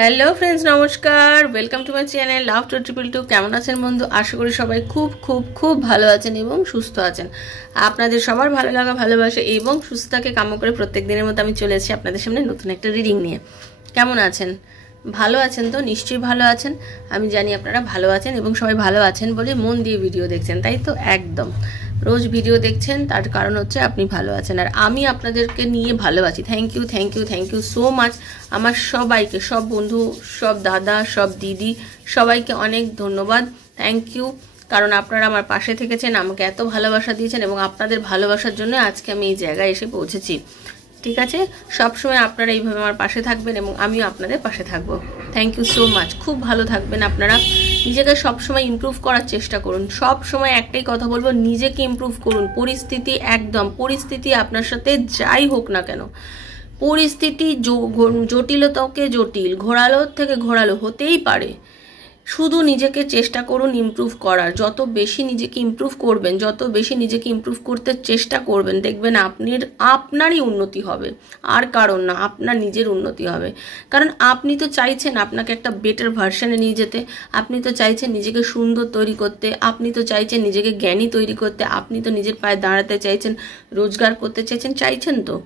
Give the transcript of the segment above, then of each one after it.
Hello friends, নমস্কার। Welcome to my channel love to triple two. কেমন আছেন বন্ধু? আশা করি সবাই খুব খুব খুব ভালো আছেন এবং সুস্থ আছেন। আপনাদের সবার ভালো লাগা, ভালোবাসা এবং সুস্থতাকে কাম্য করে প্রত্যেক দিনের মতো আমি চলে এসেছি আপনাদের সামনে নতুন একটা রিডিং নিয়ে। কেমন আছেন? ভালো আছেন তো? নিশ্চয়ই ভালো আছেন। আমি জানি আপনারা ভালো আছেন এবং সবাই ভালো আছেন বলে মন দিয়ে ভিডিও দেখছেন, তাই তো? একদম রোজ ভিডিও দেখছেন, তার কারণ হচ্ছে আপনি ভালো আছেন আর আমি আপনাদেরকে নিয়ে ভালো আছি। Thank you, thank you, thank you so much. আমার সবাইকে, সব বন্ধু, সব দাদা, সব দিদি, সবাইকে অনেক ধন্যবাদ। থ্যাংক ইউ, কারণ আপনারা আমার পাশে থেকেছেন, আমাকে এত ভালোবাসা দিয়েছেন এবং আপনাদের ভালোবাসার জন্য আজকে আমি এই জায়গায় এসে পৌঁছেছি। ঠিক আছে, সবসময় আপনারা এইভাবে আমার পাশে থাকবেন এবং আমিও আপনাদের পাশে থাকবো। Thank you so much. খুব ভালো থাকবেন আপনারা। নিজেকে সবসময় ইমপ্রুভ করার চেষ্টা করুন। সব সময় একটাই কথা বলবো, নিজেকে ইমপ্রুভ করুন। পরিস্থিতি আপনার সাথে যাই হোক না কেন, পরিস্থিতি জটিলতাকে জটিল, ঘোরালো থেকে ঘোরালো হতেই পারে। শুধু নিজেকে চেষ্টা করুন ইমপ্রুভ করার। যত বেশি নিজেকে ইমপ্রুভ করবেন, যত বেশি নিজেকে ইমপ্রুভ করতে চেষ্টা করবেন, দেখবেন আপনারই উন্নতি হবে, আর কারণ না, আপনার নিজের উন্নতি হবে। কারণ আপনি তো চাইছেন আপনাকে একটা বেটার ভার্সনে নিয়ে যেতে, আপনি তো চাইছেন নিজেকে সুন্দর তৈরি করতে, আপনি তো চাইছেন নিজেকে জ্ঞানী তৈরি করতে, আপনি তো নিজের পায়ে দাঁড়াতে চাইছেন, রোজগার করতে চাইছেন তো।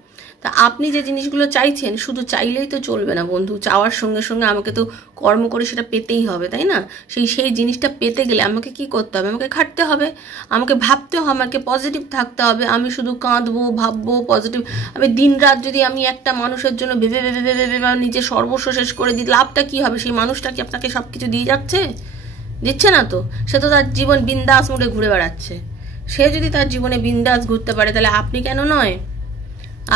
তা আপনি যে জিনিসগুলো চাইছেন, শুধু চাইলেই তো চলবে না বন্ধু। চাওয়ার সঙ্গে সঙ্গে আমাকে তো কর্ম করে সেটা পেতেই হবে, তাই না? সেই জিনিসটা পেতে গেলে আমাকে কি করতে হবে? আমাকে খাটতে হবে, আমাকে ভাবতে হবে, আমাকে পজিটিভ থাকতে হবে। আমি শুধু কাঁদবো, ভাববো, পজিটিভ, আমি দিন রাত যদি আমি একটা মানুষের জন্য ভেবে ভেবে ভেবে ভেবে নিজের সর্বস্ব শেষ করে দিই, লাভটা কি হবে? সেই মানুষটা কি আপনাকে সব কিছু দিয়ে যাচ্ছে? দিচ্ছে না তো। সে তো তার জীবন বিন্দাস মোড়ে ঘুরে বেড়াচ্ছে। সে যদি তার জীবনে বিন্দাস ঘুরতে পারে, তাহলে আপনি কেন নয়?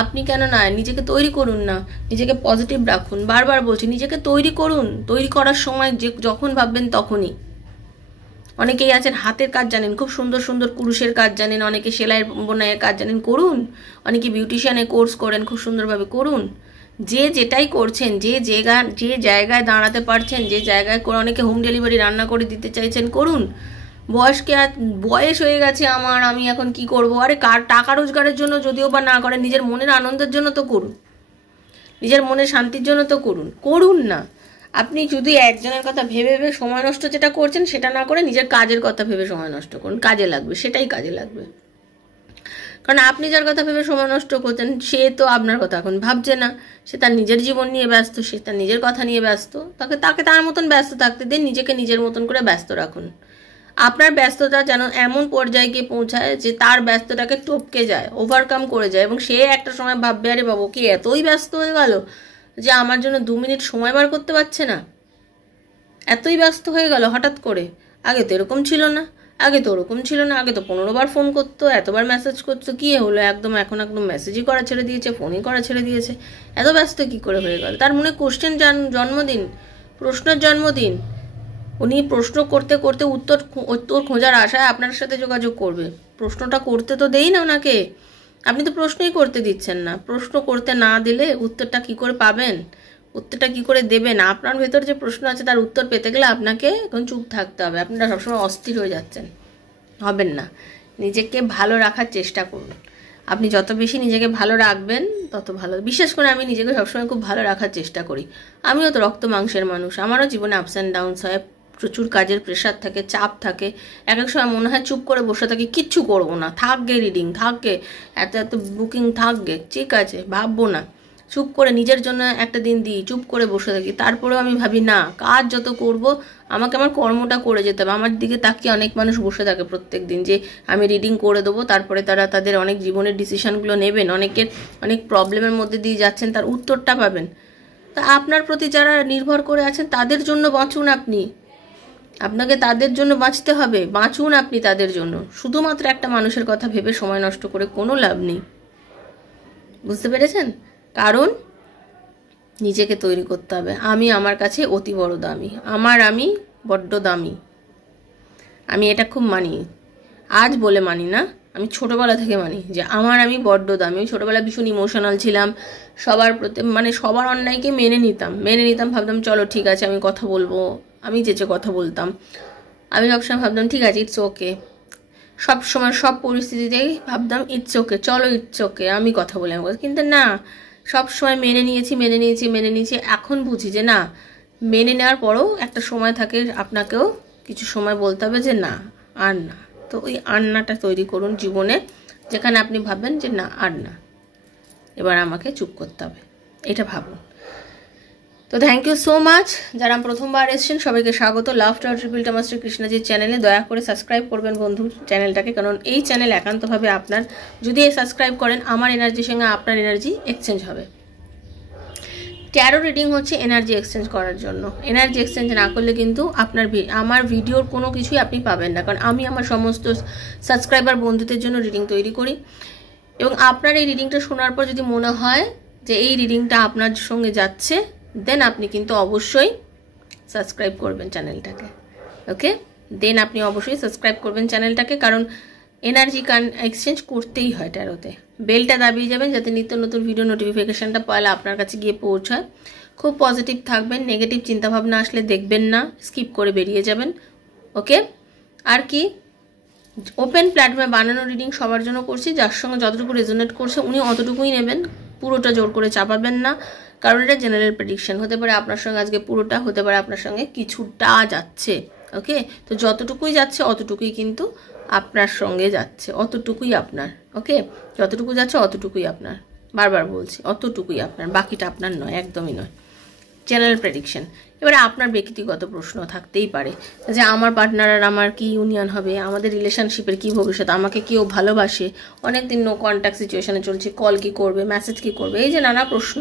আপনি কেন নয়? নিজেকে তৈরি করুন না, নিজেকে পজিটিভ রাখুন। বারবার বলছি, নিজেকে তৈরি করুন। তৈরি করার সময় যখন ভাববেন তখনই। অনেকেই আছেন হাতের কাজ জানেন, খুব সুন্দর সুন্দর কুরুশের কাজ জানেন, অনেকে সেলাই বোনাইয়ের কাজ জানেন, করুন। অনেকে বিউটিশিয়ানের কোর্স করেন, খুব সুন্দরভাবে করুন। যে যেটাই করছেন, যে জায়গায় দাঁড়াতে পারছেন, যে জায়গায় করে, অনেকে হোম ডেলিভারি রান্না করে দিতে চাইছেন, করুন। বয়স হয়ে গেছে আমার, আমি এখন কি করব? আরে টাকা রোজগারের জন্য যদিও বা না করেন, নিজের মনের আনন্দের জন্য তো করুন, নিজের মনের শান্তির জন্য তো করুন না। আপনি যদি একজনের কথা ভেবে ভেবে সময় নষ্ট যেটা করছেন সেটা না করে নিজের কাজের কথা ভেবে সময় নষ্ট করুন। কাজে লাগবে, সেটাই কাজে লাগবে। কারণ আপনি যার কথা ভেবে সময় নষ্ট করছেন, সে তো আপনার কথা এখন ভাবছে না। সে তার নিজের জীবন নিয়ে ব্যস্ত, সে তার নিজের কথা নিয়ে ব্যস্ত। তাকে তার মতন ব্যস্ত থাকতে দিন, নিজেকে নিজের মতন করে ব্যস্ত রাখুন। আপনার ব্যস্ততা যেন এমন পর্যায়ে গিয়ে পৌঁছায় যে তার ব্যস্ততাকে টপকে যায়, ওভারকাম করে যায়, এবং সে একটা সময় ভাববে, আরে বাবু কি এতই ব্যস্ত হয়ে গেল যে আমার জন্য 2 মিনিট সময় বার করতে পারছে না। এতই ব্যস্ত হয়ে গেল হঠাৎ করে। আগে তো এরকম ছিল না, আগে তো ওরকম ছিল না। আগে তো 15 বার ফোন করতো, এতবার মেসেজ করতো, কি হলো? এখন একদম মেসেজই করা ছেড়ে দিয়েছে, ফোনই করা ছেড়ে দিয়েছে। এত ব্যস্ত কি করে হয়ে গেল? তার মনে কোশ্চেন জন্মদিন, প্রশ্নের জন্মদিন। উনি প্রশ্ন করতে করতে উত্তর খোঁজার আশায় আপনার সাথে যোগাযোগ করবে। প্রশ্নটা করতে তো দেই না ওনাকে। আপনি তো প্রশ্নই করতে দিচ্ছেন না। প্রশ্ন করতে না দিলে উত্তরটা কি করে পাবেন? উত্তরটা কি করে দেবেন? আপনার ভেতর যে প্রশ্ন আছে তার উত্তর পেতে গেলে আপনাকে এখন চুপ থাকতে হবে। আপনারা সবসময় অস্থির হয়ে যাচ্ছেন, হবেন না। নিজেকে ভালো রাখার চেষ্টা করুন। আপনি যত বেশি নিজেকে ভালো রাখবেন তত ভালো। বিশেষ করে আমি নিজেকে সবসময় খুব ভালো রাখার চেষ্টা করি। আমিও তো রক্ত মাংসের মানুষ, আমারও জীবনে আপস অ্যান্ড ডাউনস হয়, প্রচুর কাজের প্রেশার থাকে, চাপ থাকে। এক এক সময় মনে হয় চুপ করে বসে থাকি, কিচ্ছু করবো না, থাকবে রিডিং, থাকবে এত বুকিং, থাকবে, ঠিক আছে, ভাববো না, চুপ করে নিজের জন্য একটা দিন দিই, চুপ করে বসে থাকি। তারপরেও আমি ভাবি না, কাজ যত করব আমাকে আমার কর্মটা করে যেতে হবে। আমার দিকে তাকিয়ে অনেক মানুষ বসে থাকে প্রত্যেক দিন যে আমি রিডিং করে দেবো, তারপরে তারা তাদের অনেক জীবনের ডিসিশনগুলো নেবেন, অনেকের অনেক প্রবলেমের মধ্যে দিয়ে যাচ্ছেন, তার উত্তরটা পাবেন। তা আপনার প্রতি যারা নির্ভর করে আছেন তাদের জন্য বাঁচুন। আপনাকে তাদের জন্য বাঁচতে হবে, বাঁচুন আপনি তাদের জন্য। শুধুমাত্র একটা মানুষের কথা ভেবে সময় নষ্ট করে কোনো লাভ নেই। বুঝতে পেরেছেন? কারণ নিজেকে তৈরি করতে হবে। আমি আমার কাছে অতি বড় দামি, আমি বড্ড দামি। আমি এটা খুব মানি, আজ বলে মানি না, আমি ছোটোবেলা থেকে মানি যে আমি বড্ড দামি। আমি ছোটোবেলায় ভীষণ ইমোশনাল ছিলাম, সবার প্রতি সবার অন্যায়কে মেনে নিতাম। ভাবতাম চলো ঠিক আছে, আমি কথা বলবো, আমি যেচে কথা বলতাম। আমি সবসময় ভাবতাম ঠিক আছে, ইটস ওকে। সব সময় সব পরিস্থিতিতেই ভাবতাম ইটস ওকে, চলো ইটস ওকে, আমি কথা বলে। কিন্তু না, সব সময় মেনে নিয়েছি। এখন বুঝি যে না, মেনে নেওয়ার পরেও একটা সময় থাকে আপনাকেও কিছু সময় বলতে হবে যে না, আর না। তো ওই আর নাটা তৈরি করুন জীবনে, যেখানে আপনি ভাববেন যে না, আর না, এবার আমাকে চুপ করতে হবে, এটা ভাবুন। তো থ্যাংক ইউ সো মাচ। যারা প্রথমবার এসেছেন সবাইকে স্বাগত লাভ টু ট্রিপল মাস্টার কৃষ্ণাজির চ্যানেলে। দয়া করে সাবস্ক্রাইব করবেন বন্ধু চ্যানেলটাকে, কারণ এই চ্যানেল একান্তভাবে আপনার। যদি সাবস্ক্রাইব করেন, আমার এনার্জির সঙ্গে আপনার এনার্জি এক্সচেঞ্জ হবে। ট্যারো রিডিং হচ্ছে এনার্জি এক্সচেঞ্জ করার জন্য। এনার্জি এক্সচেঞ্জ না করলে কিন্তু আমার ভিডিওর কোনো কিছুই আপনি পাবেন না, কারণ আমি আমার সমস্ত সাবস্ক্রাইবার বন্ধুদের জন্য রিডিং তৈরি করি। এবং আপনার এই রিডিংটা শোনার পর যদি মনে হয় যে এই রিডিংটা আপনার সঙ্গে যাচ্ছে, দেন আপনি কিন্তু অবশ্যই সাবস্ক্রাইব করবেন চ্যানেলটাকে। ওকে, দেন আপনি অবশ্যই সাবস্ক্রাইব করবেন চ্যানেলটাকে, কারণ এনার্জি এক্সচেঞ্জ করতেই হয় ট্যারোতে। বেলটা দাবিয়ে যাবেন যাতে নিত্য নতুন ভিডিও নোটিফিকেশানটা পয়লা আপনার কাছে গিয়ে পৌঁছায়। খুব পজিটিভ থাকবেন, নেগেটিভ চিন্তাভাবনা আসলে দেখবেন না, স্কিপ করে বেরিয়ে যাবেন। ওকে, আর কি, ওপেন প্ল্যাটফর্মে বানানো রিডিং সবার জন্য করছি, যার সঙ্গে যতটুকু রেজোনেট করছে উনি অতটুকুই নেবেন, পুরোটা জোর করে চাপাবেন না, কারণ এটা জেনারেল প্রেডিকশন। হতে পারে আপনার সঙ্গে আজকে পুরোটা, হতে পারে আপনার সঙ্গে কিছুটা যাচ্ছে। ওকে, তো যতটুকুই যাচ্ছে অতটুকুই কিন্তু আপনার সঙ্গে যাচ্ছে, অতটুকুই আপনার। ওকে, যতটুকু যাচ্ছে অতটুকুই আপনার, বারবার বলছি, অতটুকুই আপনার, বাকিটা আপনার নয়, একদমই নয়। General prediction. এবারে আপনার ব্যক্তিগত প্রশ্ন থাকতেই পারে যে আমার পার্টনার আর আমার কি ইউনিয়ন হবে, আমাদের রিলেশনশিপের কি ভবিষ্যৎ, আমাকে কেউ ভালোবাসে, অনেকদিন নো কন্ট্যাক্ট সিচুয়েশনে চলছে, কল কি করবে, মেসেজ কি করবে, এই যে নানা প্রশ্ন,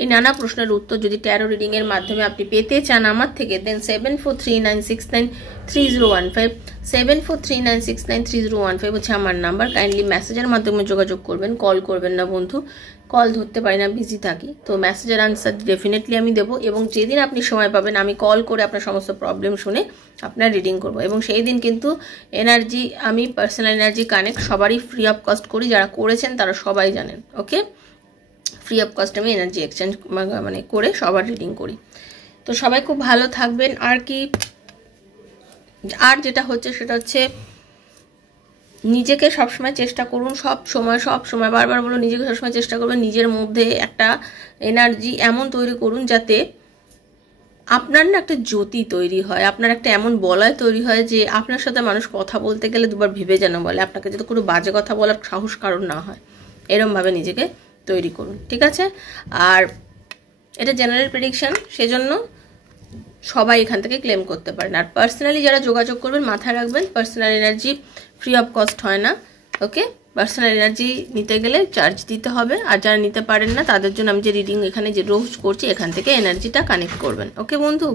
এই নানা প্রশ্নের উত্তর যদি ট্যারো রিডিংয়ের মাধ্যমে আপনি পেতে চান আমার থেকে, দেন 7439693015 7439693015 হচ্ছে আমার নাম্বার। কাইন্ডলি মেসেজের মাধ্যমে যোগাযোগ করবেন, কল করবেন না বন্ধু, কল ধরতে পারি না, বিজি থাকি। তো মেসেজের আনসার ডেফিনেটলি আমি দেবো, এবং যেদিন আপনি সময় পাবেন আমি কল করে আপনার সমস্ত প্রবলেম শুনে আপনার রিডিং করব। এবং সেই দিন কিন্তু এনার্জি, আমি পার্সোনাল এনার্জি কানেক্ট সবারই ফ্রি অফ কস্ট করি, যারা করেছেন তারা সবাই জানেন। ওকে, ফ্রি অফ কস্ট আমি এনার্জি এক্সচেঞ্জ মানে করে সবার রিডিং করি। তো সবাই খুব ভালো থাকবেন। আর কি, আর যেটা হচ্ছে সেটা হচ্ছে নিজেকে সবসময় চেষ্টা করুন, সব সময় বারবার বলুন, নিজেকে সবসময় চেষ্টা করবেন নিজের মধ্যে একটা এনার্জি এমন তৈরি করুন যাতে আপনার না একটা জ্যোতি তৈরি হয়, আপনার একটা এমন বলয় তৈরি হয় যে আপনার সাথে মানুষ কথা বলতে গেলে দুবার ভেবে যেন বলে, আপনাকে যাতে কোনো বাজে কথা বলার সাহস কারণ না হয়, এরমভাবে নিজেকে তৈরি করুন। ঠিক আছে, আর এটা জেনারেল প্রেডিকশন, সেজন্য সবাই এখান থেকে ক্লেম করতে পারেন। আর পার্সোনালি যারা যোগাযোগ করবেন মাথায় রাখবেন, personal energy free of cost হয় না। ওকে, পার্সোনাল এনার্জি নিতে গেলে চার্জ দিতে হবে, আর যারা নিতে পারেন না তাদের জন্য আমি যে রিডিং এখানে যে রোজ করছি এখান থেকে এনার্জিটা কানেক্ট করবেন। ওকে বন্ধু,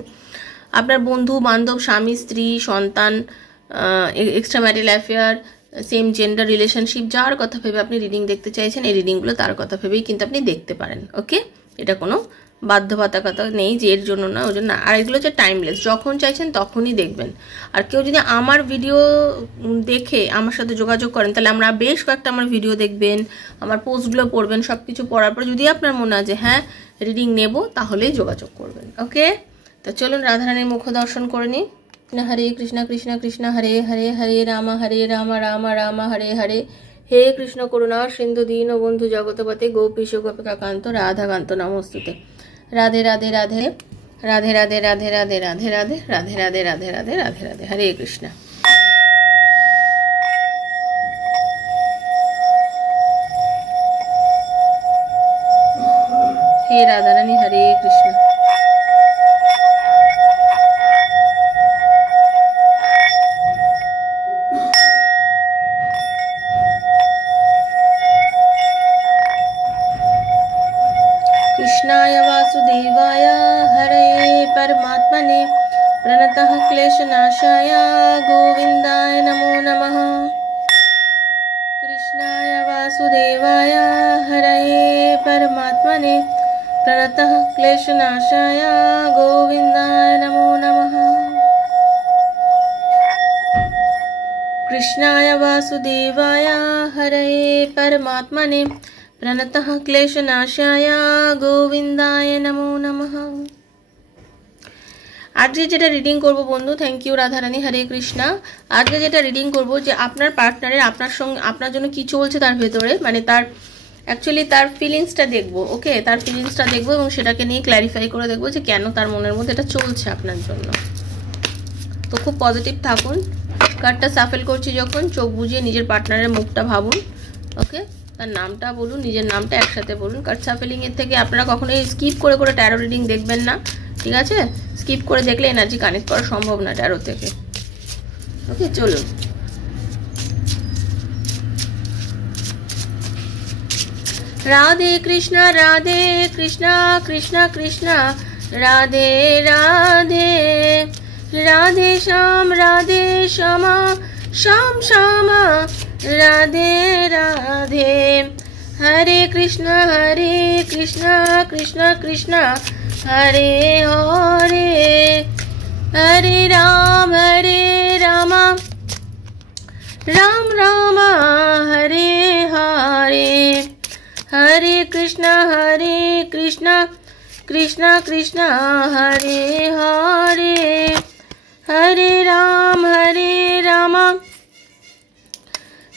আপনার বন্ধু বান্ধব, স্বামী স্ত্রী, সন্তান, extra marital affair, same gender relationship, যার কথা ভেবে আপনি রিডিং দেখতে চাইছেন, এই রিডিংগুলো তার কথা ভেবেই কিন্তু আপনি দেখতে পারেন। ওকে, এটা কোনো বাধ্যবাধকতা নেই যে এর জন্য না, ওই জন্য না। আর এগুলো হচ্ছে টাইমলেস, যখন চাইছেন তখনই দেখবেন। আর কেউ যদি আমার ভিডিও দেখে আমার সাথে যোগাযোগ করেন, তাহলে আমরা বেশ কয়েকটা আমার ভিডিও দেখবেন, আমার পোস্টগুলো পড়বেন, সব কিছু পড়ার পর যদি আপনার মনে হয় যে হ্যাঁ রিডিং নেব, তাহলেই যোগাযোগ করবেন। ওকে, তো চলুন রাধারানীর মুখ দর্শন করে নিই। হরে কৃষ্ণ কৃষ্ণ কৃষ্ণ হরে হরে, হরে রাম রাম রাম হরে হরে, হে কৃষ্ণ করুণা সিন্ধু দীন বন্ধু জগতপতে গোপীশ গোপিকাকান্ত রাধাকান্ত নমস্তুতে। রাধে রাধে রাধে রাধে রাধে রাধে রাধে রাধে রাধে রাধে রাধে রাধে রাধে রাধে রাধে, হরে কৃষ্ণ। হে রাধারানী, হরে কৃষ্ণ। कृष्णाय वासुदेवाय हरे परमात्मने प्रणतः क्लेशनाशाय गोविन्दाय नमो नमः। कृष्णाय वासुदेवाय हरे परमात्मने प्रणतः क्लेशनाशाय गोविन्दाय नमो नमः। कृष्णाय वासुदेवाय हरे परमात्मने प्रणतः क्लेशनाशाय गोविन्दाय नमो नमः। আজকে যেটা রিডিং করব বন্ধু, থ্যাংক ইউ রাধারানী, হরে কৃষ্ণা। আজকে যেটা রিডিং করব যে আপনার পার্টনারের আপনার সঙ্গে আপনার জন্য কি চলছে তার ভেতরে, মানে তার অ্যাকচুয়ালি তার ফিলিংসটা দেখবো। ওকে, তার ফিলিংসটা দেখবো এবং সেটাকে নিয়ে ক্ল্যারিফাই করে দেখবো যে কেন তার মনের মধ্যে এটা চলছে আপনার জন্য। তো খুব পজিটিভ থাকুন। কার্ডটা সাফেল করছি যখন, চোখ বুজিয়ে নিজের পার্টনারের মুখটা ভাবুন। ওকে, তার নামটা বলুন, নিজের নামটা একসাথে বলুন। কার্ড সাফেলিংয়ের থেকে আপনারা কখনোই স্কিপ করে করে ট্যারো রিডিং দেখবেন না, ঠিক আছে? স্কিপ করে দেখলে এনার্জি কানেক্ট করা সম্ভব না ট্যারো থেকে। ওকে, চলুন। রাধে কৃষ্ণ কৃষ্ণ কৃষ্ণ রাধে রাধে, রাধে শ্যাম শ্যাম শ্যামা রাধে রাধে, হরে কৃষ্ণ কৃষ্ণ কৃষ্ণ হরে হরে, হরে রাম রাম রাম হরে হরে, हरे कृष्णा कृष्णा कृष्णा हरे हरे, हरे राम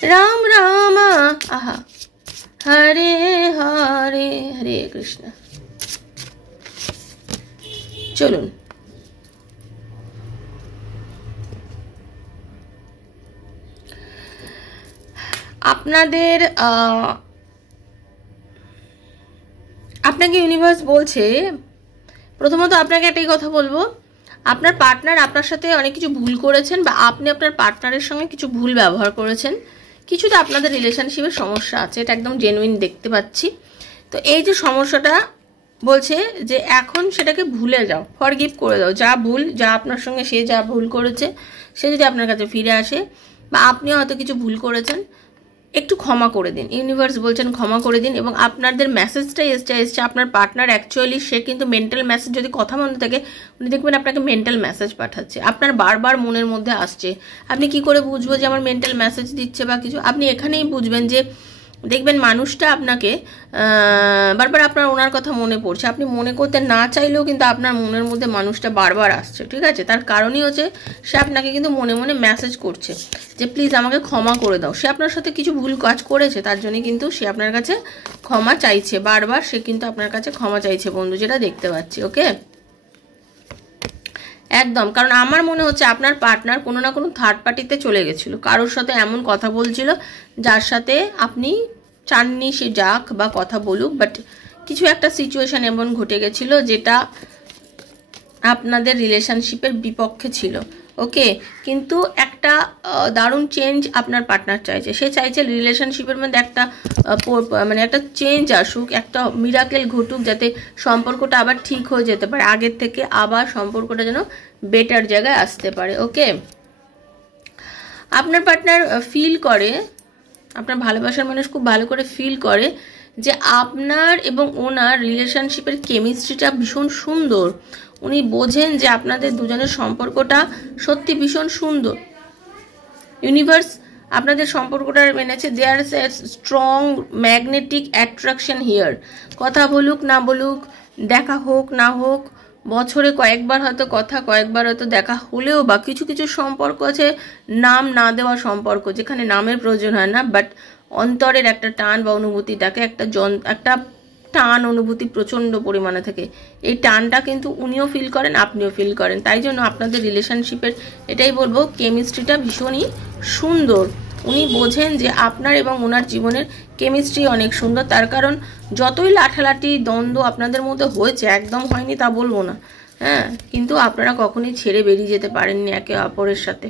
राम राम आहा हरे हरे, हरे कृष्णा। चलुन আপনাদের আপনাকে ইউনিভার্স বলছে, প্রথমত আপনাকে একটাই কথা বলবো, আপনার পার্টনার আপনার সাথে অনেক কিছু ভুল করেছেন বা আপনি আপনার পার্টনারের সঙ্গে কিছু ভুল ব্যবহার করেছেন, কিছুটা আপনাদের রিলেশনশিপের সমস্যা আছে, এটা একদম জেনুইন দেখতে পাচ্ছি। তো এই যে সমস্যাটা বলছে যে এখন সেটাকে ভুলে যাও, ফরগিভ করে দাও। যা ভুল, যা আপনার সঙ্গে সে যা ভুল করেছে সে যদি আপনার কাছে ফিরে আসে বা আপনিও হয়তো কিছু ভুল করেছেন, একটু ক্ষমা করে দিন। ইউনিভার্স বলছেন ক্ষমা করে দিন। এবং আপনাদের মেসেজটাই এসছে আপনার পার্টনার অ্যাকচুয়ালি সে কিন্তু মেন্টাল মেসেজ, যদি কথা মনে থাকে উনি দেখবেন আপনাকে মেন্টাল মেসেজ পাঠাচ্ছে, আপনার বারবার মনের মধ্যে আসছে। আপনি কি করে বুঝবো যে আমার মেন্টাল মেসেজ দিচ্ছে বা কিছু? আপনি এখানেই বুঝবেন যে দেখবেন মানুষটা আপনাকে বারবার আপনার ওনার কথা মনে পড়ছে, আপনি মনে করতে না চাইলেও কিন্তু আপনার মনের মধ্যে মানুষটা বারবার আসছে, ঠিক আছে? তার কারণই হচ্ছে সে আপনাকে কিন্তু মনে মনে মেসেজ করছে যে প্লিজ আমাকে ক্ষমা করে দাও। সে আপনার সাথে কিছু ভুল কাজ করেছে, তার জন্য কিন্তু সে আপনার কাছে ক্ষমা চাইছে, বারবার সে কিন্তু আপনার কাছে ক্ষমা চাইছে বন্ধু, যেটা দেখতে পাচ্ছি। ওকে, একদম। কারণ আমার মনে হচ্ছে আপনার পার্টনার কোনো না কোনো থার্ড পার্টিতে চলে গেছিল, কারোর সাথে এমন কথা বলছিল যার সাথে আপনি চাননি সে যাক বা কথা বলুক, বাট কিছু একটা সিচুয়েশন এমন ঘটে গেছিল যেটা আপনাদের রিলেশনশিপের বিপক্ষে ছিল। ওকে, কিন্তু একটা দারুণ চেঞ্জ আপনার পার্টনার চাইছে। সে চাইছে রিলেশনশিপের মধ্যে একটা মানে একটা চেঞ্জ আসুক, একটা মিরাকেল ঘটুক, যাতে সম্পর্কটা আবার ঠিক হয়ে যেতে পারে, আগের থেকে আবার সম্পর্কটা যেন বেটার জায়গায় আসতে পারে। ওকে, আপনার পার্টনার ফিল করে, আপনার ভালোবাসার মানুষ খুব ভালো করে ফিল করে যে আপনার এবং ওনার রিলেশনশিপের কেমিস্ট্রিটা ভীষণ সুন্দর। উনি বোঝেন যে আপনাদের দুজনের সম্পর্কটা সত্যি ভীষণ সুন্দর। ইউনিভার্স আপনাদের সম্পর্কটা মেনেছে, there is a strong magnetic attraction here. কথা বলুক না বলুক, দেখা হোক না হোক, বছরে কয়েকবার হয়তো কথা, কয়েকবার হয়তো দেখা হলেও বা কিছু কিছু সম্পর্ক আছে নাম না দেওয়া সম্পর্ক, যেখানে নামের প্রয়োজন হয় না, বাট অন্তরের একটা টান বা অনুভূতিটাকে একটা টান অনুভূতি প্রচণ্ড পরিমাণে থাকে। এই টানটা কিন্তু উনিও ফিল করেন, আপনিও ফিল করেন। তাই জন্য আপনাদের রিলেশনশিপের এটাই বলবো কেমিস্ট্রিটা ভীষণই সুন্দর। উনি বোঝেন যে আপনার এবং ওনার জীবনের কেমিস্ট্রি অনেক সুন্দর। তার কারণ যতই লাঠালাঠি দ্বন্দ্ব আপনাদের মধ্যে হয়েছে, একদম হয়নি তা বলবো না, হ্যাঁ, কিন্তু আপনারা কখনোই ছেড়ে বেরিয়ে যেতে পারেননি একে অপরের সাথে,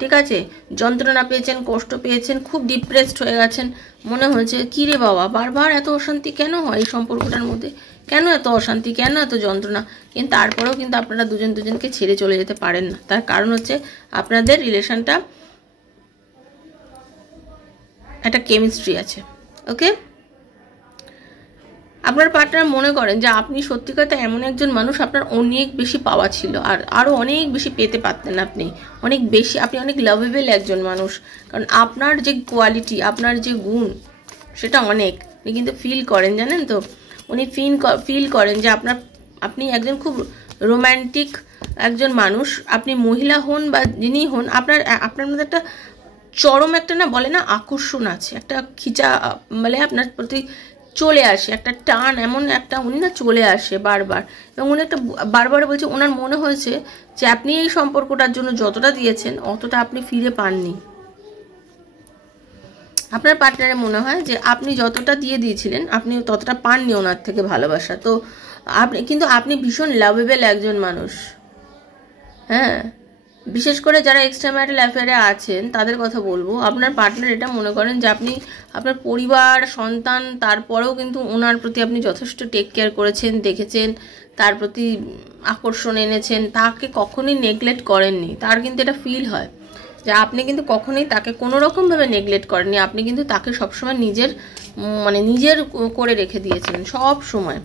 ঠিক আছে? যন্ত্রণা পেয়েছেন, কষ্ট পেয়েছেন, খুব ডিপ্রেসড হয়ে গেছেন, মনে হয়েছে কী রে বাবা বারবার এত অশান্তি কেন হয় এই সম্পর্কটার মধ্যে, কেন এত অশান্তি, কেন এত যন্ত্রণা? কিন্তু তারপরেও কিন্তু আপনারা দুজন দুজনকে ছেড়ে চলে যেতে পারেন না। তার কারণ হচ্ছে আপনাদের রিলেশনটা একটা কেমিস্ট্রি আছে। ওকে, আপনার পার্টনার মনে করেন যে আপনি সত্যি কথা এমন একজন মানুষ, আপনার অনেক বেশি পাওয়া ছিল, আর আরও অনেক বেশি পেতে পারতেন আপনি, অনেক বেশি, আপনি অনেক লাভেবল একজন মানুষ। কারণ আপনার যে কোয়ালিটি, আপনার যে গুণ, সেটা অনেক। উনি কিন্তু ফিল করেন, জানেন তো, উনি ফিল করেন যে আপনি একজন খুব রোম্যান্টিক একজন মানুষ। আপনি মহিলা হন বা যিনি হন, আপনার মধ্যে একটা চরম একটা না বলে না আকর্ষণ আছে, একটা খিচা, মানে আপনার প্রতি চলে আসে, একটা টান এমন একটা উনি না চলে আসে বারবার, এবং উনি একটা বারবার বলছে ওনার মনে হয়েছে যে আপনি এই সম্পর্কটার জন্য যতটা দিয়েছেন অতটা আপনি ফিরে পাননি। আপনার পার্টনারের মনে হয় যে আপনি যতটা দিয়ে দিয়েছিলেন আপনি ততটা পাননি ওনার থেকে ভালোবাসা। তো আপনি ভীষণ লাভেবল একজন মানুষ। হ্যাঁ, বিশেষ করে যারা এক্সট্রা ম্যারিটাল অ্যাফেয়ারে আছেন তাদের কথা বলবো, আপনার পার্টনার এটা মনে করেন যে আপনি আপনার পরিবার সন্তান তারপরেও কিন্তু ওনার প্রতি আপনি যথেষ্ট টেক কেয়ার করেছেন, দেখেছেন, তার প্রতি আকর্ষণ এনেছেন, তাকে কখনোই নেগলেক্ট করেননি। তার কিন্তু এটা ফিল হয় যে আপনি কিন্তু কখনোই তাকে কোনো রকমভাবে নেগলেক্ট করেননি, আপনি কিন্তু তাকে সবসময় নিজের করে রেখে দিয়েছেন সব সময়।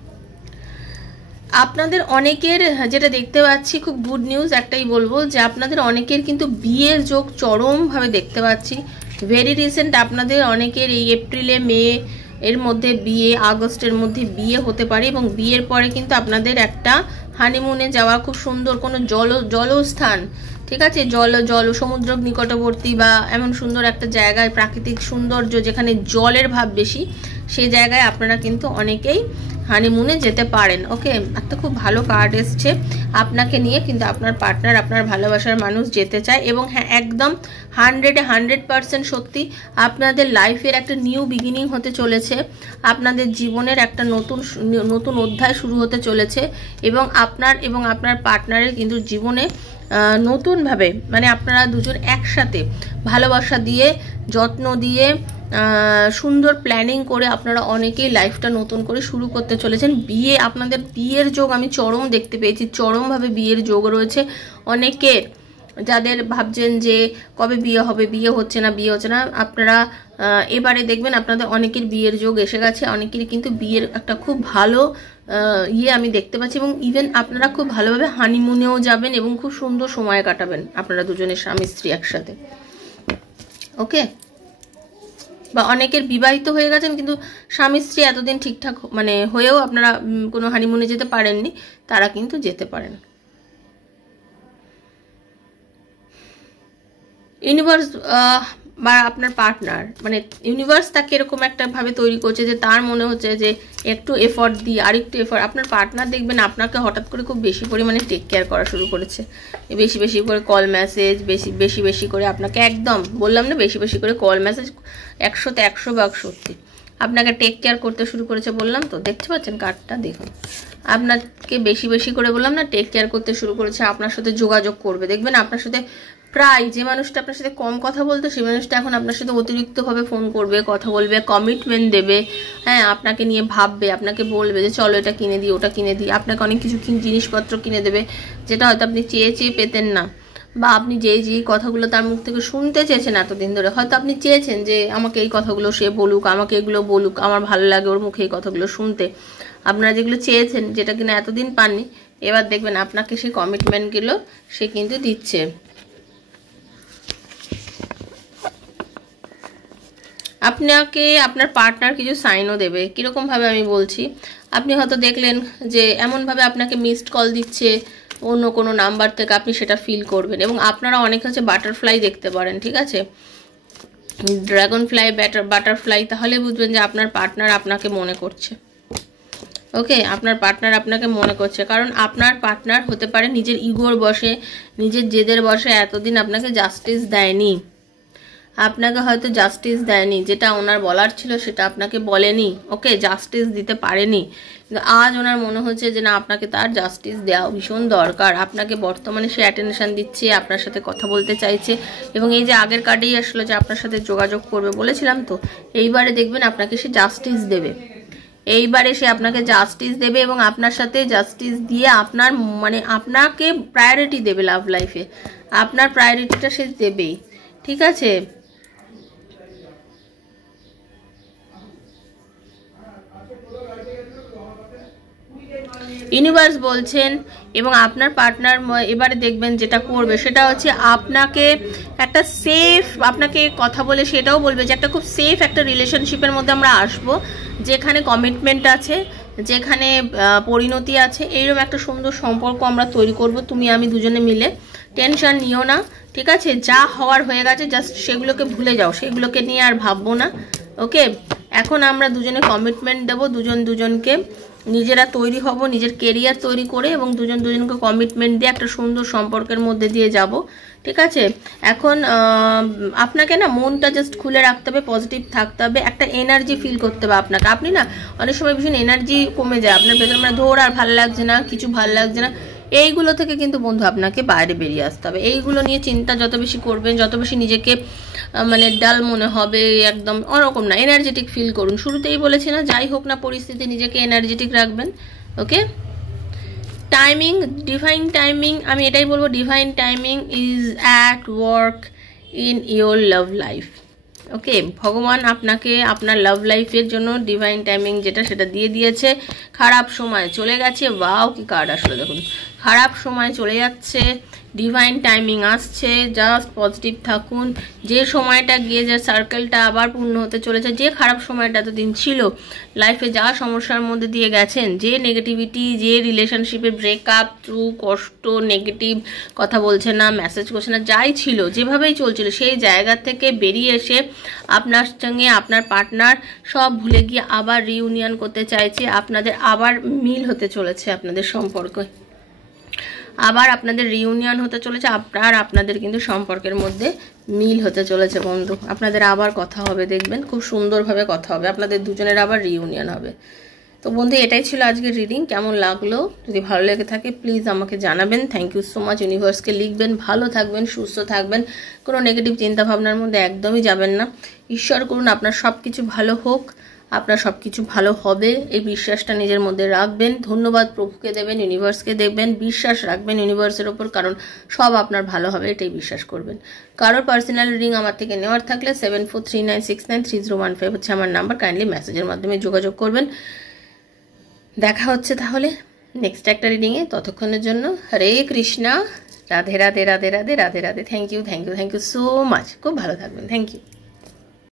আপনাদের অনেকের যেটা দেখতে পাচ্ছি, খুব গুড নিউজ একটাই বলবো যে আপনাদের অনেকের কিন্তু বিয়ের যোগ চরমভাবে দেখতে পাচ্ছি। ভেরি রিসেন্ট আপনাদের অনেকের এই এপ্রিলে মে এর মধ্যে বিয়ে, আগস্টের মধ্যে বিয়ে হতে পারে, এবং বিয়ের পরে কিন্তু আপনাদের একটা হানিমুনে যাওয়া, খুব সুন্দর কোনো জলস্থান, ঠিক আছে, সমুদ্র নিকটবর্তী বা এমন সুন্দর একটা জায়গায়, প্রাকৃতিক সৌন্দর্য যেখানে জলের ভাব বেশি, সেই জায়গায় আপনারা কিন্তু অনেকেই হানিমুনে যেতে পারেন। ওকে, একটা খুব ভালো কার্ড এসছে আপনাকে নিয়ে, কিন্তু আপনার পার্টনার, আপনার ভালোবাসার মানুষ যেতে চায়। এবং হ্যাঁ, একদম 100% সত্যি, আপনাদের লাইফের একটা নিউ বিগিনিং হতে চলেছে, আপনাদের জীবনের একটা নতুন অধ্যায় শুরু হতে চলেছে, এবং আপনার পার্টনারের কিন্তু জীবনে নতুনভাবে, মানে আপনারা দুজন একসাথে ভালোবাসা দিয়ে, যত্ন দিয়ে, সুন্দর প্ল্যানিং করে আপনারা অনেকেই লাইফটা নতুন করে শুরু করতে চলেছেন। আপনাদের বিয়ের যোগ আমি চরম দেখতে পেয়েছি, চরমভাবে বিয়ের যোগ রয়েছে অনেকের। যাদের ভাবছেন যে কবে বিয়ে হবে, বিয়ে হচ্ছে না, আপনারা এবারে দেখবেন আপনাদের অনেকের বিয়ের যোগ এসে গেছে, অনেকের কিন্তু বিয়ের একটা খুব ভালো আমি দেখতে পাচ্ছি, এবং ইভেন আপনারা খুব ভালোভাবে হানিমুনেও যাবেন এবং খুব সুন্দর সময় কাটাবেন আপনারা দুজনের স্বামী স্ত্রী একসাথে। ওকে, বা অনেকের বিবাহিত হয়ে গেছেন কিন্তু স্বামী স্ত্রী এতদিন ঠিকঠাক হয়েও আপনারা কোনো হানিমুনে যেতে পারেননি, তারা কিন্তু যেতে পারেন। ইউনিভার্স বা আপনার পার্টনার, ইউনিভার্স তাকে এরকম একটা ভাবে তৈরি করছে যে তার মনে হচ্ছে যে একটু এফর্ট দিই, আরেকটু এফর্ট। আপনার পার্টনার দেখবেন আপনাকে হঠাৎ করে খুব বেশি পরিমাণে টেক কেয়ার করা শুরু করেছে, বেশি করে কল মেসেজ, বেশি করে আপনাকে, একদম বললাম না, বেশি করে কল মেসেজ, 100তে 100 ভাগ সত্যি, আপনাকে টেক কেয়ার করতে শুরু করেছে। বললাম তো, দেখতে পাচ্ছেন কার্ডটা, দেখুন, আপনাকে বেশি করে বললাম না, টেক কেয়ার করতে শুরু করেছে, আপনার সাথে যোগাযোগ করবে। দেখবেন আপনার সাথে প্রায়, যে মানুষটা আপনার সাথে কম কথা বলতো সেই মানুষটা এখন আপনার সাথে অতিরিক্তভাবে ফোন করবে, কথা বলবে, কমিটমেন্ট দেবে। হ্যাঁ, আপনাকে নিয়ে ভাববে, আপনাকে বলবে যে চলো এটা কিনে দিই, ওটা কিনে দিই, আপনাকে অনেক কিছু জিনিসপত্র কিনে দেবে, যেটা হয়তো আপনি চেয়ে পেতেন না, বা আপনি যে কথাগুলো তার মুখ থেকে শুনতে চেয়েছেন এতদিন ধরে, হয়তো আপনি চেয়েছেন যে আমাকে এই কথাগুলো সে বলুক, আমাকে এগুলো বলুক, আমার ভালো লাগে ওর মুখে এই কথাগুলো শুনতে। আপনারা যেগুলো চেয়েছেন, যেটা কিনা এতদিন পাননি, এবার দেখবেন আপনাকে সেই কমিটমেন্টগুলো সে কিন্তু দিচ্ছে। আপনাকে আপনার পার্টনার কিছু সাইনও দেবে। কীরকমভাবে আমি বলছি, আপনি হয়তো দেখলেন যে এমনভাবে আপনাকে মিসড কল দিচ্ছে অন্য কোনো নাম্বার থেকে, আপনি সেটা ফিল করবেন। এবং আপনারা অনেক হচ্ছে বাটারফ্লাই দেখতে পারেন, ঠিক আছে, ড্রাগন ফ্লাই, বাটারফ্লাই, তাহলে বুঝবেন যে আপনার পার্টনার আপনাকে মনে করছে। ওকে, আপনার পার্টনার আপনাকে মনে করছে, কারণ আপনার পার্টনার হতে পারে নিজের ইগোর বশে, নিজের জেদের বশে এতদিন আপনাকে জাস্টিস দেয়নি, আপনাকে হয়তো জাস্টিস দেয়নি, যেটা ওনার বলার ছিল সেটা আপনাকে বলেনি। ওকে, জাস্টিস দিতে পারেনি, কিন্তু আজ ওনার মনে হচ্ছে যে না, আপনাকে তার জাস্টিস দেওয়া ভীষণ দরকার। আপনাকে বর্তমানে সে অ্যাটেনশন দিচ্ছে, আপনার সাথে কথা বলতে চাইছে, এবং এই যে আগের কার্ডেই আসলো যে আপনার সাথে যোগাযোগ করবে বলেছিলাম তো, এইবারে দেখবেন আপনাকে সে জাস্টিস দেবে, এইবারে সে আপনাকে জাস্টিস দেবে, এবং আপনার সাথে জাস্টিস দিয়ে আপনাকে প্রায়োরিটি দেবে লাভ লাইফে, আপনার প্রায়োরিটিটা সে দেবেই, ঠিক আছে। ইউনিভার্স বলছেন, এবং আপনার পার্টনার এবারে দেখবেন যেটা করবে সেটা হচ্ছে আপনাকে একটা সেফ, আপনাকে কথা বলে সেটাও বলবে যে একটা খুব সেফ একটা রিলেশনশিপের মধ্যে আমরা আসব, যেখানে কমিটমেন্ট আছে, যেখানে পরিণতি আছে, এইরকম একটা সুন্দর সম্পর্ক আমরা তৈরি করব তুমি আমি দুজনে মিলে। টেনশন নিও না, ঠিক আছে, যা হওয়ার হয়ে গেছে, জাস্ট সেগুলোকে ভুলে যাও, সেগুলোকে নিয়ে আর ভাববো না। ওকে, এখন আমরা দুজনে কমিটমেন্ট দেব, দুজন দুজনকে নিজেরা তৈরি হব, নিজের কেরিয়ার তৈরি করে এবং দুজন দুজনকে কমিটমেন্ট দিয়ে একটা সুন্দর সম্পর্কের মধ্যে দিয়ে যাব, ঠিক আছে? এখন আপনাকে না মনটা জাস্ট খুলে রাখতে হবে, পজিটিভ থাকতে হবে, একটা এনার্জি ফিল করতে হবে আপনাকে। আপনি না অনেক সময় ভীষণ এনার্জি কমে যায় আপনার ভেতরে, মানে ধর আর ভালো লাগছে না, কিছু ভালো লাগছে না, এইগুলো থেকে কিন্তু বন্ধু আপনাকে বাইরে বেরিয়ে আসতে হবে। এইগুলো নিয়ে চিন্তা যত বেশি করবেন, যত বেশি নিজেকে মানে ডাল মনে হবে, একদম ওরকম না, এনার্জেটিক ফিল করুন। শুরুতেই বলেছি না, যাই হোক না পরিস্থিতি, নিজেকে এনার্জেটিক রাখবেন। ওকে, টাইমিং, ডিভাইন টাইমিং, আমি এটাই বলবো, divine timing is at work in your love life. Okay, ভগবান আপনাকে আপনার লাভ লাইফের জন্য ডিভাইন টাইমিং যেটা সেটা দিয়ে দিয়েছে। খারাপ সময় চলে গেছে, ওয়াও কি কার্ড আসলে দেখুন, খারাপ সময় চলে যাচ্ছে, ডিভাইন টাইমিং আসছে, জাস্ট পজিটিভ থাকুন। যে সময়টা গিয়ে যে সার্কেলটা আবার পূর্ণ হতে চলেছে, যে খারাপ সময়টা এতদিন ছিল লাইফে, যা সমস্যার মধ্যে দিয়ে গেছেন, যে নেগেটিভিটি, যে রিলেশনশিপে ব্রেকআপ, ট্রু কষ্ট, নেগেটিভ কথা বলছে না, মেসেজ করছে না, যাই ছিল যেভাবেই চলছিল সেই জায়গা থেকে বেরিয়ে এসে আপনার সঙ্গে আপনার পার্টনার সব ভুলে গিয়ে আবার রিউনিয়ন করতে চাইছে, আপনাদের আবার মিল হতে চলেছে, আপনাদের সম্পর্কে আবার আপনাদের রিউনিয়ন হতে চলেছে, আপনাদের কিন্তু সম্পর্কের মধ্যে মিল হতে চলেছে বন্ধু। আপনাদের আবার কথা হবে, দেখবেন খুব সুন্দরভাবে কথা হবে, আপনাদের দুজনের আবার রিউনিয়ন হবে। তো বন্ধু এটাই ছিল আজকের রিডিং, কেমন লাগলো যদি ভালো লেগে থাকে প্লিজ আমাকে জানাবেন। Thank you so much. ইউনিভার্সকে লিখবেন, ভালো থাকবেন, সুস্থ থাকবেন, কোনো নেগেটিভ চিন্তা ভাবনার মধ্যে একদমই যাবেন না। ঈশ্বর করুন আপনার সব কিছু ভালো হোক, আপনার সব কিছু ভালো হবে, এই বিশ্বাসটা নিজের মধ্যে রাখবেন। ধন্যবাদ প্রভুকে দেবেন, ইউনিভার্সকে দেখবেন, বিশ্বাস রাখবেন ইউনিভার্সের ওপর, কারণ সব আপনার ভালো হবে এটাই বিশ্বাস করবেন। কারোর পার্সোনাল রিডিং আমার থেকে নেওয়ার থাকলে 7439693015 হচ্ছে আমার নাম্বার, কাইন্ডলি মেসেজের মাধ্যমে যোগাযোগ করবেন। দেখা হচ্ছে তাহলে নেক্সট একটা রিডিংয়ে, ততক্ষণের জন্য Hare Krishna, Radhe Radhe Radhe Radhe Radhe Radhe. Thank you so much, খুব ভালো থাকবেন, থ্যাংক ইউ।